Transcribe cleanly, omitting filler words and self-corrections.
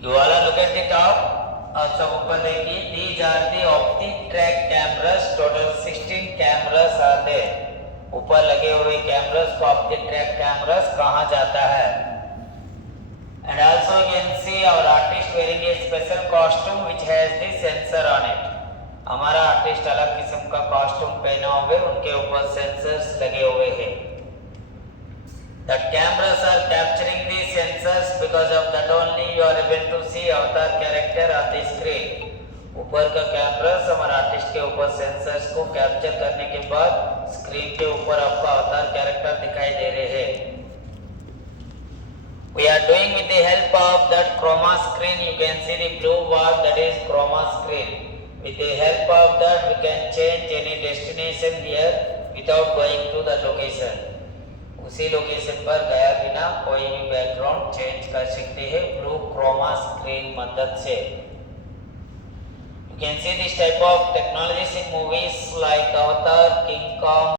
You all are look at the top. सब ऊपर देखिए. These are the optic track cameras. Total 16 cameras are there. ऊपर लगे हुए cameras को optic track cameras कहा जाता है. And also you can see our artist wearing a special costume which has the sensor on it. हमारा artist अलग किस्म का कॉस्ट्यूम पहना हुए, उनके ऊपर सेंसर्स लगे हुए हैं. The cameras are capturing the sensors, because of that only you are able to see avatar character on the screen. ऊपर का कैमरास हमारे आर्टिस्ट के ऊपर सेंसर्स को कैप्चर करने के बाद स्क्रीन के ऊपर आपका अवतार कैरेक्टर दिखाई दे रहे हैं. We are doing with the help of that chroma screen. You can see the blue bar, that is chroma screen. With the help of that we can change any destination here without going to the location. उसी location पर गया बिना कोई भी background change कर सकते हैं blue Croma screen मदद से. You can see this type of technologies in movies like Avatar, King Kong.